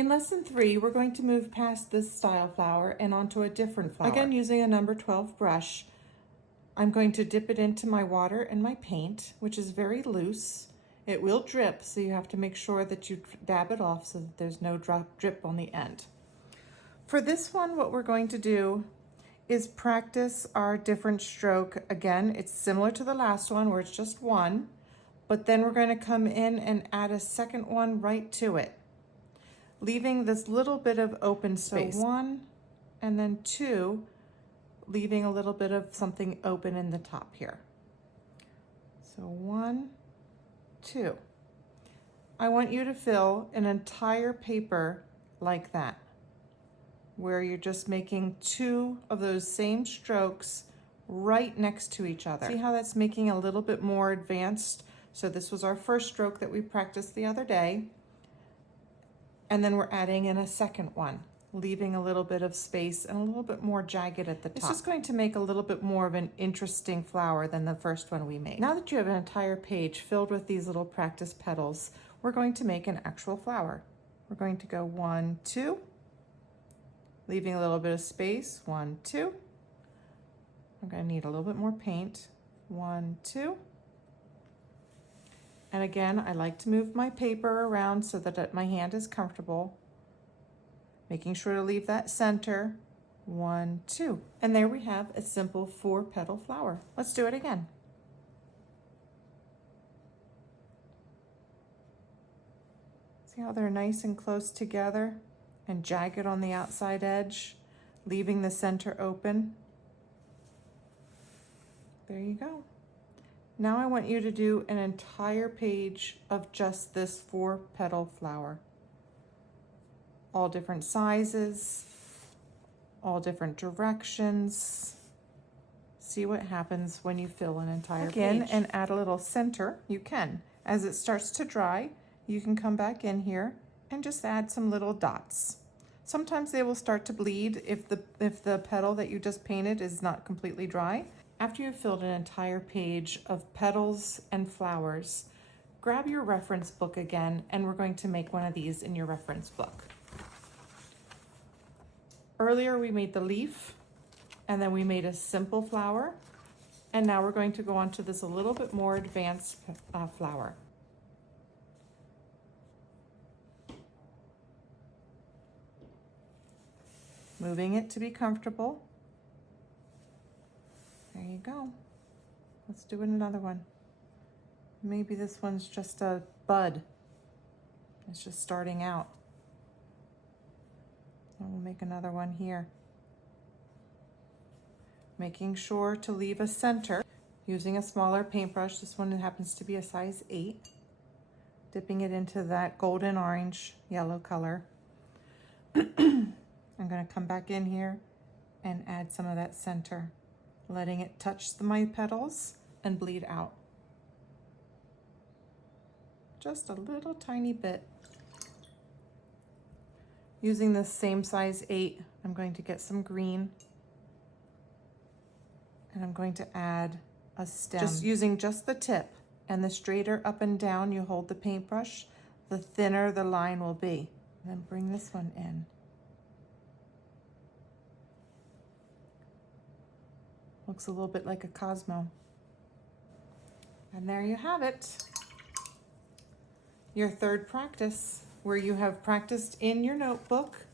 In lesson 3, we're going to move past this style flower and onto a different flower. Again, using a number 12 brush, I'm going to dip it into my water and my paint, which is very loose. It will drip, so you have to make sure that you dab it off so that there's no drip on the end. For this one, what we're going to do is practice our different stroke. Again, it's similar to the last one where it's just one, but then we're going to come in and add a second one right to it, leaving this little bit of open space. So 1 and then 2, leaving a little bit of something open in the top here. So 1, 2. I want you to fill an entire paper like that, where you're just making 2 of those same strokes right next to each other. See how that's making a little bit more advanced? So this was our first stroke that we practiced the other day. And then we're adding in a second one, leaving a little bit of space and a little bit more jagged at the top. It's just going to make a little bit more of an interesting flower than the first one we made. Now that you have an entire page filled with these little practice petals, we're going to make an actual flower. We're going to go 1, 2, leaving a little bit of space, 1, 2. I'm going to need a little bit more paint, 1, 2. And again, I like to move my paper around so that my hand is comfortable, making sure to leave that center, 1, 2. And there we have a simple 4-petal flower. Let's do it again. See how they're nice and close together and jagged on the outside edge, leaving the center open. There you go. Now I want you to do an entire page of just this 4-petal flower. All different sizes, all different directions. See what happens when you fill an entire page. And add a little center. You can. As it starts to dry, you can come back in here and just add some little dots. Sometimes they will start to bleed if the petal that you just painted is not completely dry. After you've filled an entire page of petals and flowers, grab your reference book again, and we're going to make one of these in your reference book. Earlier we made the leaf, and then we made a simple flower, and now we're going to go on to this a little bit more advanced flower. Moving it to be comfortable. There you go. Let's do another one. Maybe this one's just a bud. It's just starting out. And we'll make another one here. Making sure to leave a center. Using a smaller paintbrush. This one happens to be a size 8. Dipping it into that golden orange yellow color. I'm going to come back in here and add some of that center, letting it touch my petals and bleed out. Just a little tiny bit. Using this same size 8, I'm going to get some green, and I'm going to add a stem. Using just the tip, and the straighter up and down you hold the paintbrush, the thinner the line will be. And then bring this one in. Looks a little bit like a Cosmo. And there you have it. Your third practice, where you have practiced in your notebook.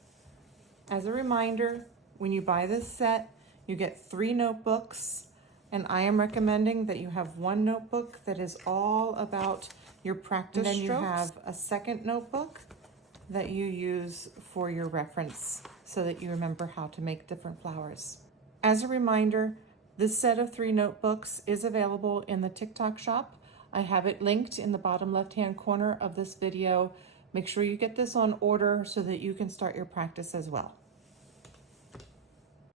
As a reminder, when you buy this set, you get 3 notebooks, and I am recommending that you have one notebook that is all about your practice strokes. And then you have a second notebook that you use for your reference so that you remember how to make different flowers. As a reminder, this set of 3 notebooks is available in the TikTok shop. I have it linked in the bottom left-hand corner of this video. Make sure you get this on order so that you can start your practice as well.